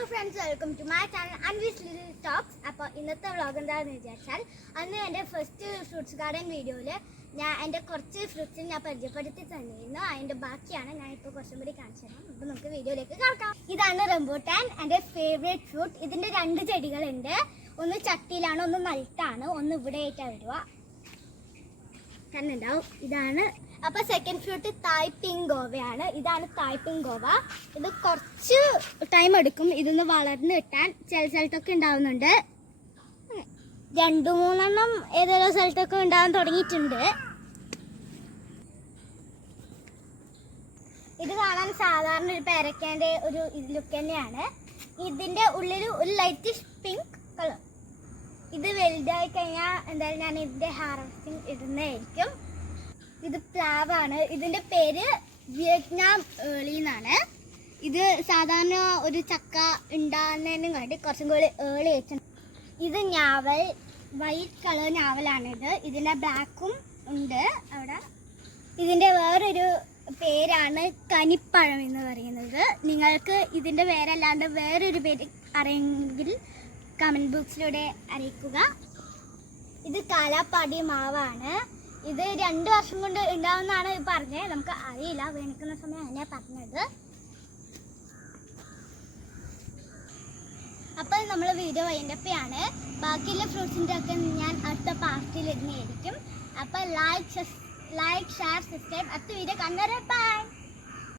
Hello friends, welcome to my channel Anvi's Little Talks. അപ്പോൾ ഇന്നത്തെ vlog എന്താണെന്ന് വിചാരിച്ചാൽ അന്ന് എൻ്റെ ഫസ്റ്റ് ഫ്രൂട്ട്സ് ഗാർഡൻ വീഡിയോയിൽ ഞാൻ എൻ്റെ കുറച്ച് ഫ്രൂട്ട്സ് ഞാൻ പരിചയപ്പെടുത്തി തന്നിരുന്നു. അതിൻ്റെ ബാക്കിയാണ് ഞാൻ ഇപ്പോൾ കുറച്ചും കൂടി കാണിച്ചു തരാം. അപ്പോൾ നമുക്ക് വീഡിയോയിലേക്ക് കിടക്കാം. ഇതാണ് റംബൂട്ടാൻ, എൻ്റെ ഫേവറേറ്റ് ഫ്രൂട്ട്. ഇതിൻ്റെ 2 ചെടികളുണ്ട്. ഒന്ന് ചട്ടിയിലാണ്, ഒന്ന് നിലത്താണ്, ഒന്ന് ഇവിടെ ആയിട്ടാണ് വരിക. കണ്ടുണ്ടാവും. ഇതാണ്. അപ്പോൾ സെക്കൻഡ് ഫ്രൂട്ട് തായ്പിങ് ഗോവയാണ്. ഇതാണ് തായ്പിങ് ഗോവ. ഇത് കുറച്ച് ടൈം എടുക്കും ഇതൊന്ന് വളർന്ന് കിട്ടാൻ. ചില സ്ഥലത്തൊക്കെ ഉണ്ടാവുന്നുണ്ട്. 2-3 എണ്ണം ഏതെല്ലോ സ്ഥലത്തൊക്കെ ഉണ്ടാകാൻ തുടങ്ങിയിട്ടുണ്ട്. ഇത് കാണാൻ സാധാരണ ഒരു പേരക്കേൻ്റെ ഒരു ലുക്ക് തന്നെയാണ്. ഇതിൻ്റെ ഉള്ളിൽ ഒരു ലൈറ്റ് പിങ്ക് കളർ. ഇത് വലുതായി കഴിഞ്ഞാൽ എന്തായാലും ഞാൻ ഇതിൻ്റെ ഹാർവെസ്റ്റിംഗ് ഇടുന്നതായിരിക്കും. ഇത് പ്ലാവാണ്. ഇതിൻ്റെ പേര് വിയറ്റ്നാം ഏളി എന്നാണ്. ഇത് സാധാരണ ഒരു ചക്ക ഉണ്ടാകുന്നതിനും കണ്ടി കുറച്ചും കൂടി ഏളി വെച്ചിട്ടുണ്ട്. ഇത് ഞാവൽ, വൈറ്റ് കളർ ഞാവലാണിത്. ഇതിൻ്റെ ബ്ലാക്കും ഉണ്ട് അവിടെ. ഇതിൻ്റെ വേറൊരു പേരാണ് കനിപ്പഴം എന്ന് പറയുന്നത്. നിങ്ങൾക്ക് ഇതിൻ്റെ പേരല്ലാണ്ട് വേറൊരു പേര് അറിയെങ്കിൽ കമൻറ്റ് ബോക്സിലൂടെ അറിയിക്കുക. ഇത് കാലാപ്പാടി മാവാണ്. ഇത് 2 വർഷം കൊണ്ട് ഉണ്ടാവുമെന്നാണ് പറഞ്ഞത്. നമുക്ക് അറിയില്ല, വേണിക്കുന്ന സമയം അങ്ങനെ പറഞ്ഞത്. അപ്പോൾ നമ്മൾ വീഡിയോ വൈൻഡപ്പാണ്. ബാക്കിയുള്ള ഫ്രൂട്ട്സിൻ്റെ ഒക്കെ ഞാൻ അടുത്ത പാർട്ടിൽ ഇടുന്നതായിരിക്കും. അപ്പോൾ ലൈക്ക് ഷെയർ സബ്സ്ക്രൈബ്. അടുത്ത വീഡിയോ കണ്ടുവരെ. ബൈ.